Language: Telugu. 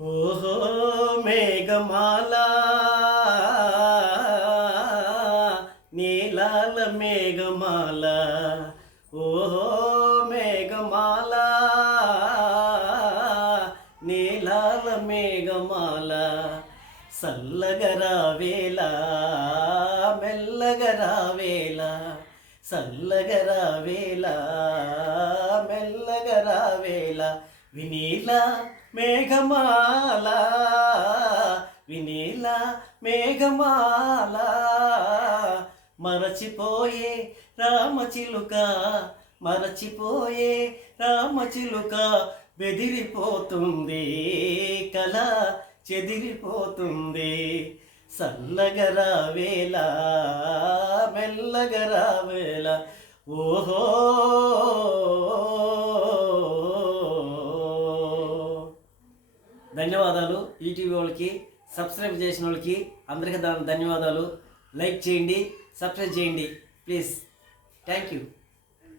ఓహో మేఘమాల నీలాల మేఘమాల. ఓహో మేఘమాల నీలాల మేఘమాల. సల్లగరావేళ మెల్లగరావేళ సల్లగరావేళ వినీల మేఘమాల వినీల మేఘమాల మరచిపోయే రామచిలుక మరచిపోయే రామచిలుక బెదిరిపోతుంది కల చెదిరిపోతుంది. సల్లగరావేళ మెల్లగరావేళ ఓహో ధన్యవాదాలు. ఈటీవీ వాళ్ళకి సబ్స్క్రైబ్ చేసిన వాళ్ళకి అందరికీ దాని ధన్యవాదాలు. లైక్ చేయండి సబ్స్క్రైబ్ చేయండి. ప్లీజ్. Thank you.